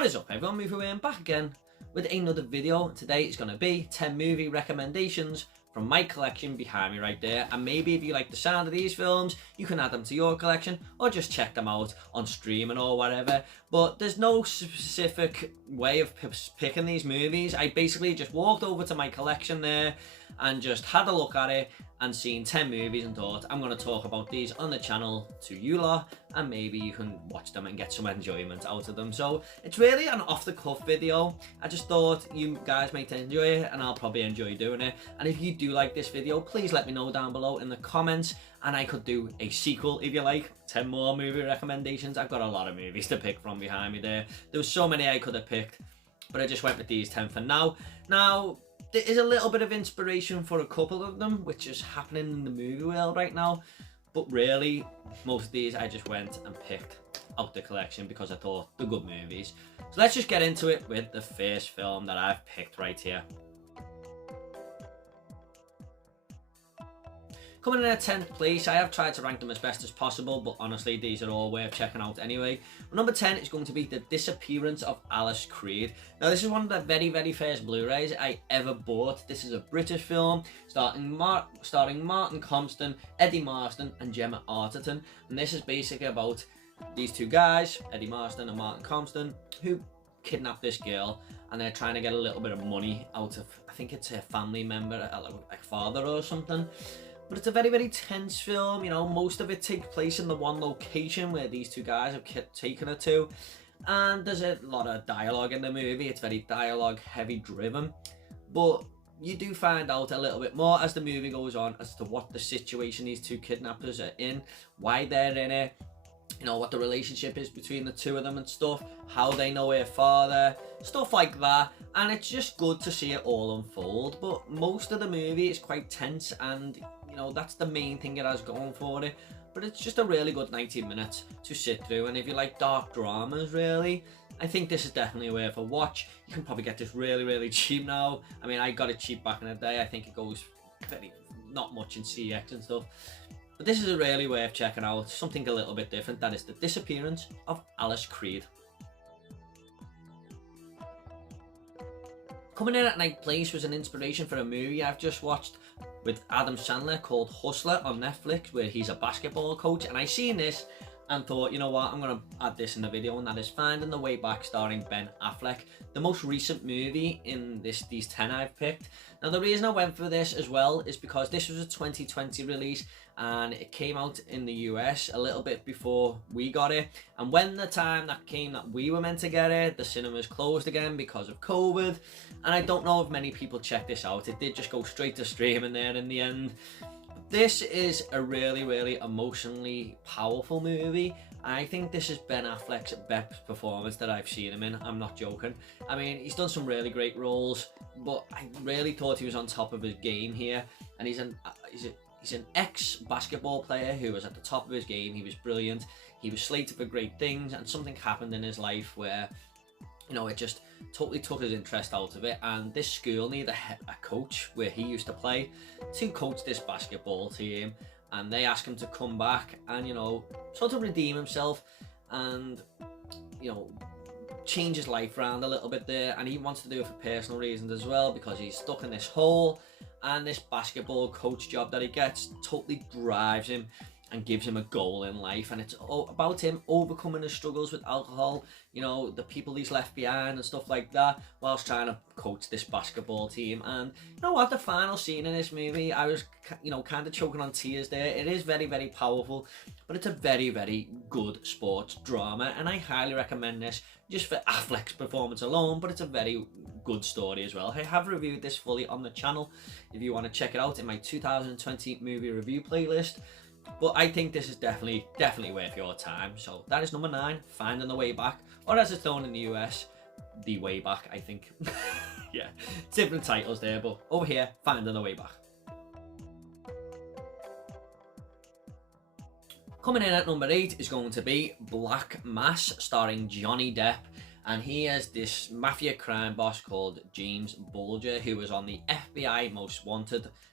What is up everyone, Movie back again with another video. Today it's going to be 10 movie recommendations from my collection behind me right there, and maybe if you like the sound of these films you can add them to your collection or just check them out on streaming or whatever. But there's no specific way of picking these movies. I basically just walked over to my collection there and just had a look at it and seen 10 movies and thought I'm going to talk about these on the channel to you lot, and maybe you can watch them and get some enjoyment out of them. So it's really an off the cuff video. I just thought you guys might enjoy it and I'll probably enjoy doing it. And if you do like this video, please let me know down below in the comments and I could do a sequel if you like. 10 more movie recommendations. I've got a lot of movies to pick from behind me there. There was so many I could have picked, but I just went with these 10 for now. Now, there is a little bit of inspiration for a couple of them, which is happening in the movie world right now. But really, most of these I just went and picked out the collection because I thought they're good movies. So let's just get into it with the first film that I've picked right here. Coming in at 10th place, I have tried to rank them as best as possible, but honestly these are all worth checking out anyway. Number 10 is going to be The Disappearance of Alice Creed. Now this is one of the very first Blu-rays I ever bought. This is a British film starring Martin Compston, Eddie Marston and Gemma Arterton, and this is basically about these two guys, Eddie Marston and Martin Compston, who kidnap this girl and they're trying to get a little bit of money out of, I think it's a family member, like father or something. But it's a very tense film. You know, most of it takes place in the one location where these two guys have taken her to. And there's a lot of dialogue in the movie. It's very dialogue heavy driven. But you do find out a little bit more as the movie goes on as to what the situation these two kidnappers are in, why they're in it, you know, what the relationship is between the two of them and stuff, how they know her father, stuff like that. And it's just good to see it all unfold. But most of the movie is quite tense, and you know, that's the main thing it has going for it. But it's just a really good 90 minutes to sit through, and if you like dark dramas really, I think this is definitely worth a watch. You can probably get this really cheap now. I mean, I got it cheap back in the day. I think it goes not much in CX and stuff. But this is really worth checking out, something a little bit different. That is The Disappearance of Alice Creed. Coming in at 9th place was an inspiration for a movie I've just watched with Adam Sandler called Hustler on Netflix, where he's a basketball coach, and I seen this and thought, you know what, I'm going to add this in the video, and that is Finding the Way Back starring Ben Affleck, the most recent movie in these 10 I've picked. Now the reason I went for this as well is because this was a 2020 release and it came out in the US a little bit before we got it, and when the time that came that we were meant to get it, the cinemas closed again because of COVID, and I don't know if many people checked this out. It did just go straight to streaming there in the end. This is a really emotionally powerful movie. I think this is Ben Affleck's best performance that I've seen him in. I'm not joking. I mean, he's done some really great roles, but I really thought he was on top of his game here. And he's an ex-basketball player who was at the top of his game. He was brilliant. He was slated for great things, and something happened in his life where, you know, it just totally took his interest out of it, and this school needed a coach where he used to play to coach this basketball team, and they asked him to come back and, you know, sort of redeem himself and, you know, change his life around a little bit there. And he wants to do it for personal reasons as well, because he's stuck in this hole, and this basketball coach job that he gets totally drives him and gives him a goal in life, and it's all about him overcoming his struggles with alcohol, you know, the people he's left behind and stuff like that, whilst trying to coach this basketball team. And you know what, the final scene in this movie, I was, you know, kind of choking on tears there. It is very powerful, but it's a very good sports drama, and I highly recommend this just for Affleck's performance alone, but it's a very good story as well. I have reviewed this fully on the channel if you want to check it out in my 2020 movie review playlist. But I think this is definitely worth your time. So that is number 9, Finding the Way Back, or as it's known in the US, The Way Back, I think. Yeah, different titles there, but over here, Finding the Way Back. Coming in at number 8 is going to be Black Mass, starring Johnny Depp, and he has this mafia crime boss called James Bulger, who was on the FBI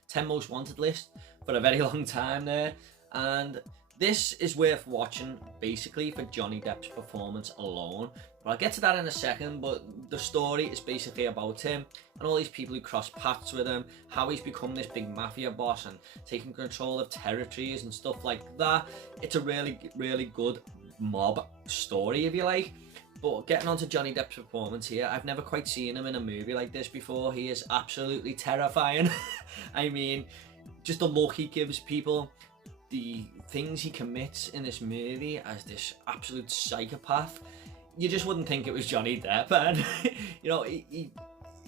10 most wanted list for a very long time there. And This is worth watching basically for Johnny Depp's performance alone. But I'll get to that in a second, but the story is basically about him and all these people who cross paths with him, how he's become this big mafia boss and taking control of territories and stuff like that. It's a really, really good mob story, if you like. But getting on to Johnny Depp's performance here, I've never quite seen him in a movie like this before. He is absolutely terrifying. I mean, just the look he gives people, the things he commits in this movie as this absolute psychopath, you just wouldn't think it was Johnny Depp. And you know,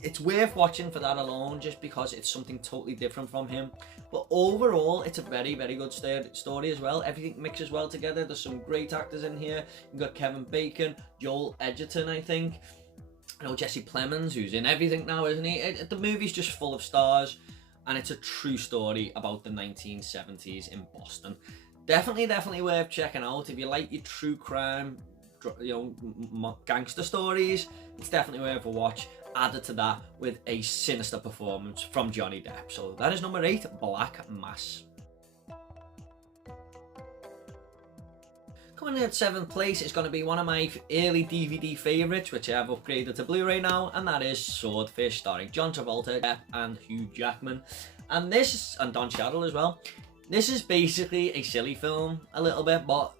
it's worth watching for that alone, just because it's something totally different from him. But overall, it's a very, very good story as well. Everything mixes well together. There's some great actors in here. You've got Kevin Bacon, Joel Edgerton, I think. I know Jesse Plemons, who's in everything now, isn't he? The movie's just full of stars, and it's a true story about the 1970s in Boston. Definitely worth checking out. If you like your true crime, you know, gangster stories, it's definitely worth a watch. Added to that with a sinister performance from Johnny Depp. So that is number 8, Black Mass. Coming in at 7th place is going to be one of my early DVD favourites, which I have upgraded to Blu-ray now, and that is Swordfish, starring John Travolta, Depp and Hugh Jackman. And this, and Don Cheadle as well. This is basically a silly film, a little bit, but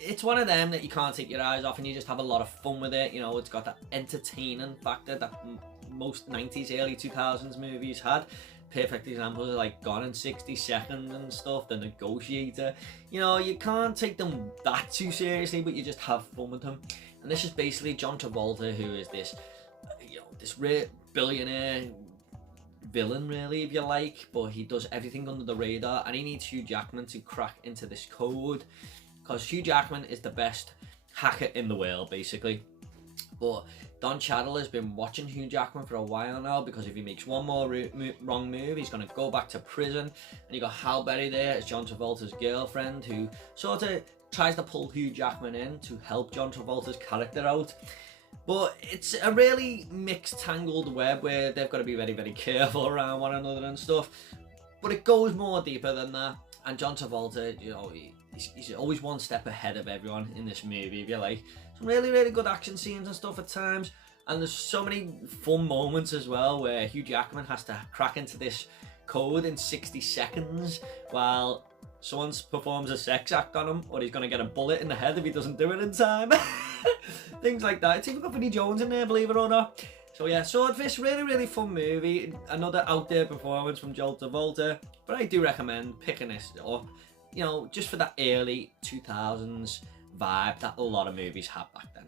it's one of them that you can't take your eyes off and you just have a lot of fun with it. You know, it's got that entertaining factor that most 90s, early 2000s movies had. Perfect examples are like Gone in 60 Seconds and stuff, The Negotiator. You know, you can't take them that too seriously, but you just have fun with them. And this is basically John Travolta, who is this, you know, this billionaire villain, really, if you like, but he does everything under the radar, and he needs Hugh Jackman to crack into this code, because Hugh Jackman is the best hacker in the world, basically. But Don Cheadle has been watching Hugh Jackman for a while now, because if he makes one more wrong move, he's going to go back to prison. And you got Halle Berry there as John Travolta's girlfriend, who sort of tries to pull Hugh Jackman in to help John Travolta's character out. But it's a really mixed, tangled web where they've got to be very, very careful around one another and stuff. But it goes more deeper than that. And John Travolta, you know, he's always one step ahead of everyone in this movie, if you like. Some really, really good action scenes and stuff at times. And there's so many fun moments as well where Hugh Jackman has to crack into this code in 60 seconds while someone performs a sex act on him, or he's going to get a bullet in the head if he doesn't do it in time. Things like that. It's even got Vinnie Jones in there, believe it or not. So yeah, Swordfish, really, really fun movie. Another out there performance from John Travolta. But I do recommend picking this up, you know, just for that early 2000s vibe that a lot of movies had back then.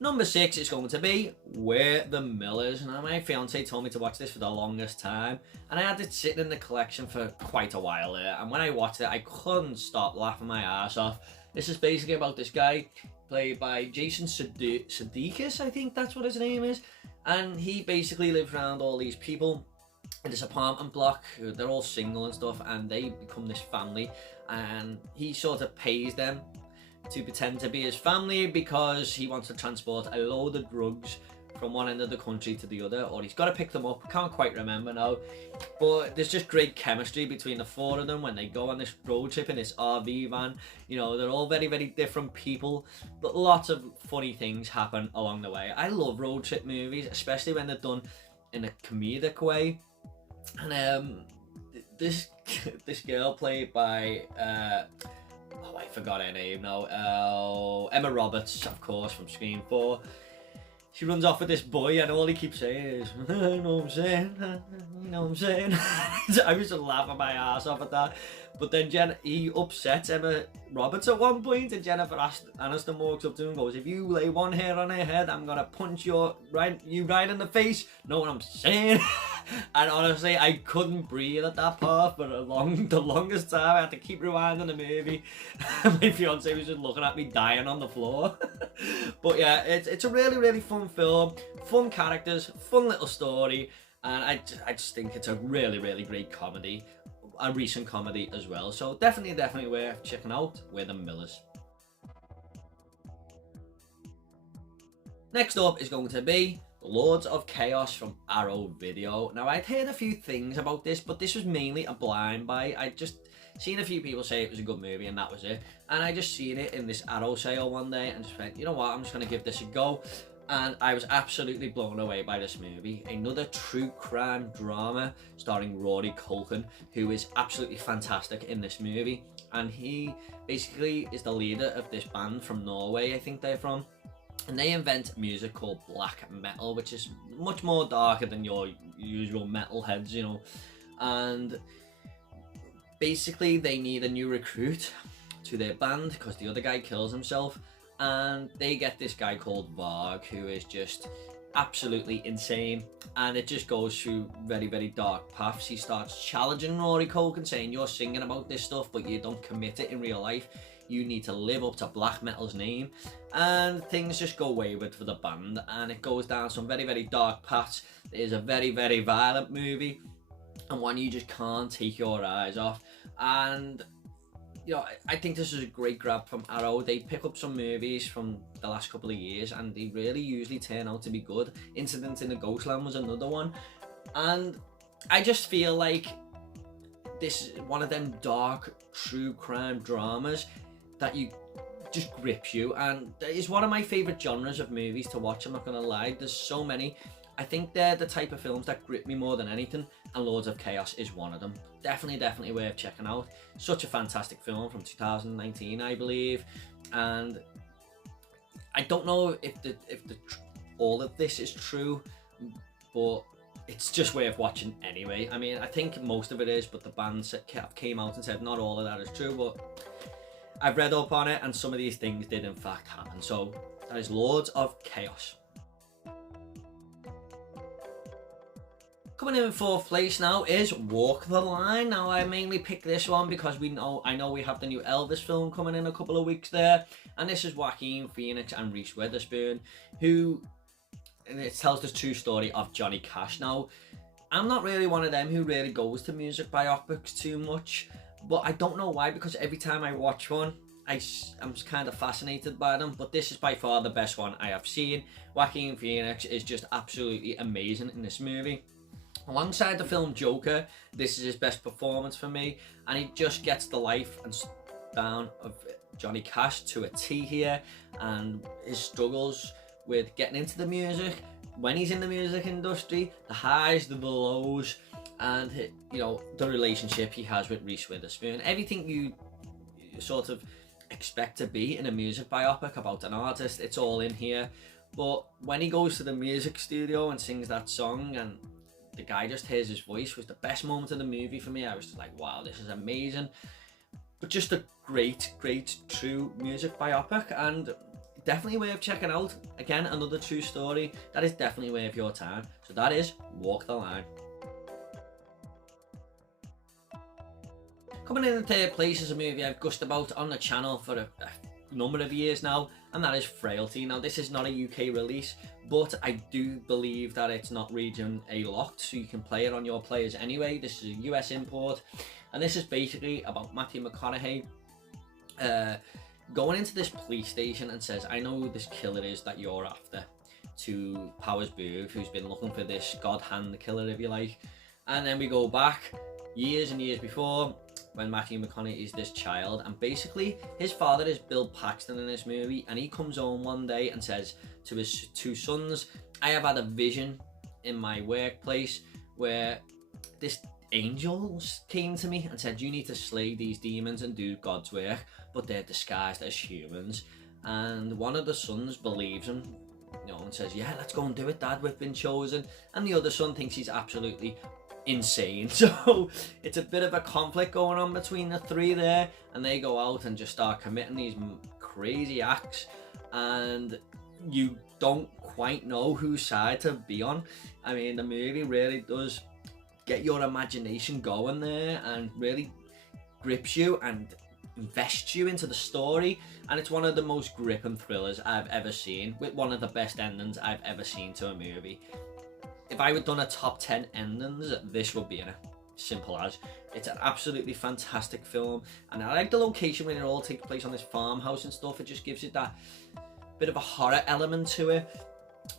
Number 6 is going to be We're the Millers. Now, my fiance told me to watch this for the longest time, and I had it sitting in the collection for quite a while there. And when I watched it, I couldn't stop laughing my ass off. This is basically about this guy, played by Jason Sudeikis, I think that's what his name is. And he basically lives around all these people in this apartment block. They're all single and stuff, and they become this family. And he sort of pays them to pretend to be his family because he wants to transport a load of drugs from one end of the country to the other, or he's got to pick them up. I can't quite remember now, but there's just great chemistry between the four of them when they go on this road trip in this RV van. You know, they're all very, very different people, but lots of funny things happen along the way. I love road trip movies, especially when they're done in a comedic way. And this girl played by I forgot her name now. Emma Roberts, of course, from Scream 4. She runs off with this boy, and all he keeps saying is, you know what I'm saying? You know what I'm saying? I was just laughing my ass off at that. But then he upsets Emma Roberts at one point, and Jennifer Aniston walks up to him and goes, if you lay one hair on her head, I'm going to punch you right in the face. Know what I'm saying? And honestly, I couldn't breathe at that part for the longest time. I had to keep rewinding the movie. My fiance was just looking at me dying on the floor. But yeah, it's a really, really fun film. Fun characters, fun little story. And I just think it's a really, really great comedy. A recent comedy as well. So definitely worth checking out. We're the Millers. Next up is going to be Lords of Chaos from Arrow Video. Now, I'd heard a few things about this, but this was mainly a blind buy. I just seen a few people say it was a good movie and that was it. And I just seen it in this Arrow sale one day and just went, you know what, I'm just going to give this a go. And I was absolutely blown away by this movie. Another true crime drama starring Rory Culkin, who is absolutely fantastic in this movie. And he basically is the leader of this band from Norway, I think they're from. And they invent music called black metal, which is much more darker than your usual metal heads, you know. And basically they need a new recruit to their band because the other guy kills himself. And they get this guy called Varg, who is just absolutely insane, and it just goes through very, very dark paths. He starts challenging Rory Culkin, saying, you're singing about this stuff but you don't commit it in real life, you need to live up to black metal's name. And things just go wayward for the band, and it goes down some very, very dark paths. It is a very, very violent movie, and one you just can't take your eyes off. And you know, I think this is a great grab from Arrow. They pick up some movies from the last couple of years and they really usually turn out to be good. Incident in the Ghostland was another one. And I just feel like this is one of them dark true crime dramas that you just grips you, and it's one of my favourite genres of movies to watch, I'm not gonna lie. There's so many. I think they're the type of films that grip me more than anything, and Lords of Chaos is one of them. Definitely worth checking out. Such a fantastic film from 2019, I believe. And I don't know if all of this is true, but it's just worth watching anyway. I mean, I think most of it is, but the band came out and said not all of that is true, but I've read up on it and some of these things did in fact happen. So that is Lords of Chaos. Coming in fourth place now is Walk the Line. Now, I mainly picked this one because I know we have the new Elvis film coming in a couple of weeks there, and this is Joaquin Phoenix and Reese Witherspoon, and it tells the true story of Johnny Cash. Now, I'm not really one of them who really goes to music biopics too much, but I don't know why, because every time I watch one, I'm kind of fascinated by them, but this is by far the best one I have seen. Joaquin Phoenix is just absolutely amazing in this movie. Alongside the film Joker, this is his best performance for me, and he just gets the life and down of Johnny Cash to a T here, and his struggles with getting into the music, when he's in the music industry, the highs, the lows, and you know, the relationship he has with Reese Witherspoon. Everything you sort of expect to be in a music biopic about an artist, it's all in here. But when he goes to the music studio and sings that song and the guy just hears his voice, was the best moment of the movie for me. I was just like, wow, this is amazing. But just a great true music biopic, and definitely worth checking out. Again, another true story that is definitely worth your time. So that is Walk the Line. Coming in third place is a movie I've gushed about on the channel for a number of years now, and that is Frailty. Now, this is not a UK release, but I do believe that it's not region A locked, so you can play it on your players anyway. This is a US import, and this is basically about Matthew McConaughey going into this police station and says, I know who this killer is that you're after, to Powers Booth, who's been looking for this God Hand killer, if you like. And then we go back years and years before, when Matthew McConaughey is this child, and basically his father is Bill Paxton in this movie, and he comes home one day and says to his two sons, I have had a vision in my workplace where this angel came to me and said, you need to slay these demons and do God's work, but they're disguised as humans. And one of the sons believes him, you know, and says, yeah, let's go and do it, Dad, we've been chosen. And the other son thinks he's absolutely insane. So it's a bit of a conflict going on between the three there, and they go out and just start committing these crazy acts, and you don't quite know whose side to be on. I mean, the movie really does get your imagination going there and really grips you and invests you into the story, and it's one of the most gripping thrillers I've ever seen, with one of the best endings I've ever seen to a movie. If I had done a top 10 endings, this would be in it. Simple as. It's an absolutely fantastic film, and I like the location when it all takes place on this farmhouse and stuff. It just gives it that bit of a horror element to it.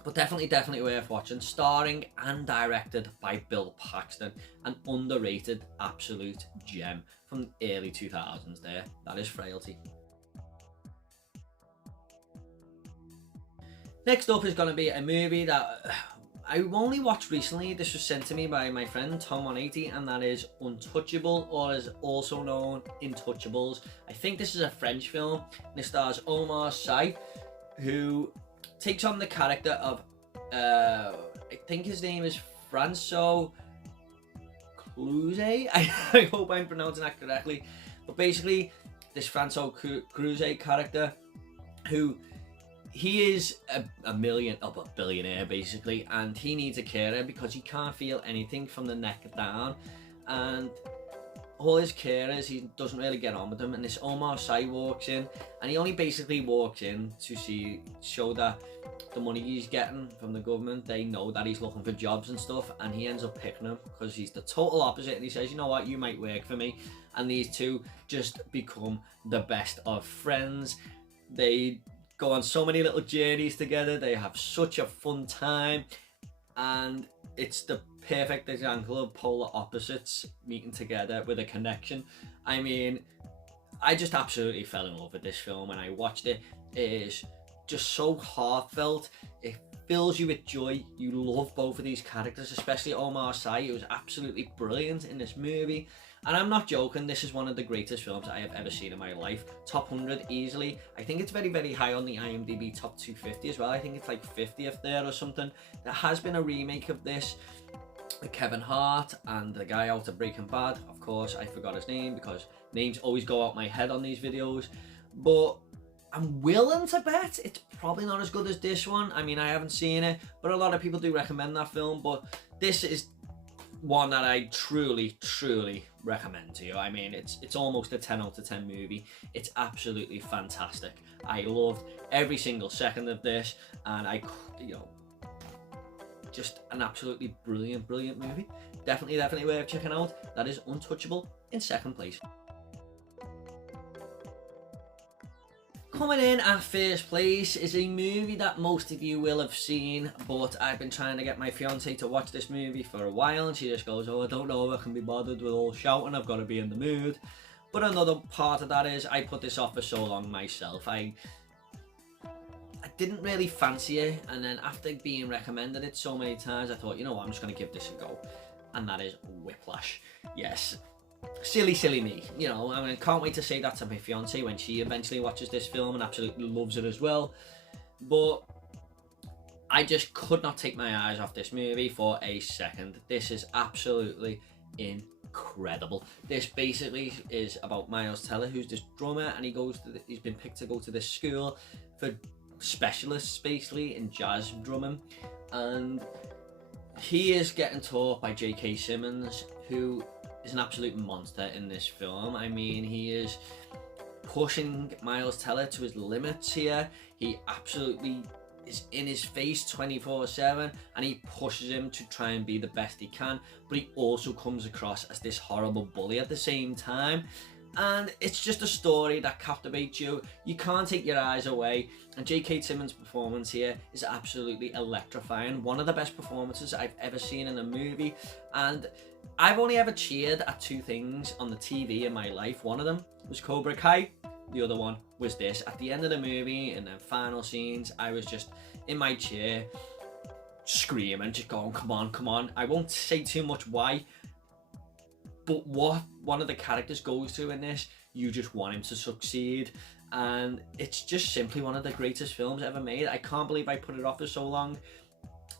But definitely worth watching. Starring and directed by Bill Paxton. An underrated absolute gem from the early 2000s there. That is Frailty. Next up is going to be a movie that I only watched recently. This was sent to me by my friend Tom180, and that is Untouchable, or is also known Untouchables. I think this is a French film, and it stars Omar Sy, who takes on the character of, I think his name is Frantz. I hope I'm pronouncing that correctly. But basically, this Frantz character, who he is a billionaire basically, and he needs a carer because he can't feel anything from the neck down, and all his carers, he doesn't really get on with them. And this Omar Sy walks in, and he only basically walks in to show that the money he's getting from the government, they know that he's looking for jobs and stuff, and he ends up picking him because he's the total opposite, and he says, you know what, you might work for me. And these two just become the best of friends. They go on so many little journeys together, they have such a fun time, and it's the perfect example of polar opposites meeting together with a connection. I mean, I just absolutely fell in love with this film when I watched it. It is just so heartfelt, it fills you with joy. You love both of these characters, especially Omar Sy, who was absolutely brilliant in this movie. And I'm not joking, this is one of the greatest films I have ever seen in my life. Top 100 easily. I think it's very high on the IMDb top 250 as well. I think it's like 50th there or something. There has been a remake of this with Kevin Hart and the guy out of Breaking Bad. Of course, I forgot his name because names always go out my head on these videos. But I'm willing to bet it's probably not as good as this one. I mean, I haven't seen it, but a lot of people do recommend that film. But this is one that I truly recommend to you. I mean, it's almost a 10 out of 10 movie. It's absolutely fantastic. I loved every single second of this, and just an absolutely brilliant movie. Definitely worth checking out. That is Untouchable in second place. Coming in at first place is a movie that most of you will have seen, but I've been trying to get my fiance to watch this movie for a while, and she just goes, oh, I don't know if I can be bothered with all shouting, I've got to be in the mood. But another part of that is I put this off for so long myself. I didn't really fancy it, and then after being recommended it so many times, I thought, you know what, I'm just going to give this a go. And that is Whiplash. Yes. Silly me, you know. I mean, I can't wait to say that to my fiance when she eventually watches this film and absolutely loves it as well. But I just could not take my eyes off this movie for a second. This is absolutely incredible. This basically is about Miles Teller, who's this drummer, and he's been picked to go to this school for specialists basically in jazz drumming, and he is getting taught by J.K. Simmons, who is an absolute monster in this film. I mean, he is pushing Miles Teller to his limits here. He absolutely is in his face 24/7, and he pushes him to try and be the best he can, but he also comes across as this horrible bully at the same time. And it's just a story that captivates you. You can't take your eyes away. And J.K. Simmons' performance here is absolutely electrifying. One of the best performances I've ever seen in a movie. And I've only ever cheered at two things on the TV in my life. One of them was Cobra Kai. The other one was this. At the end of the movie, in the final scenes, I was just in my chair screaming, just going, come on. I won't say too much why, but what one of the characters goes through in this, you just want him to succeed. And it's just simply one of the greatest films ever made. I can't believe I put it off for so long.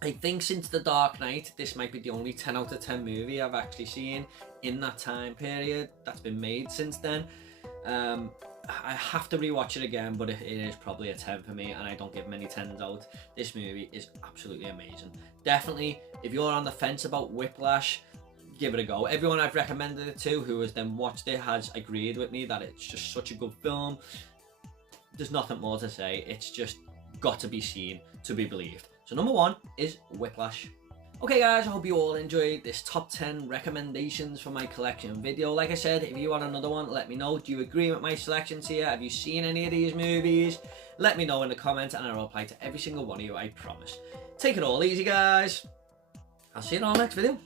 I think since The Dark Knight, this might be the only 10 out of 10 movie I've actually seen in that time period that's been made since then. I have to rewatch it again, but it is probably a 10 for me, and I don't give many 10s out. This movie is absolutely amazing. Definitely, if you're on the fence about Whiplash, give it a go. Everyone I've recommended it to who has then watched it has agreed with me that it's just such a good film. There's nothing more to say. It's just got to be seen to be believed. So number one is Whiplash. Okay guys, I hope you all enjoyed this top 10 recommendations for my collection video. Like I said, if you want another one, let me know. Do you agree with my selections here? Have you seen any of these movies? Let me know in the comments and I'll reply to every single one of you, I promise. Take it all easy, guys. I'll see you in our next video.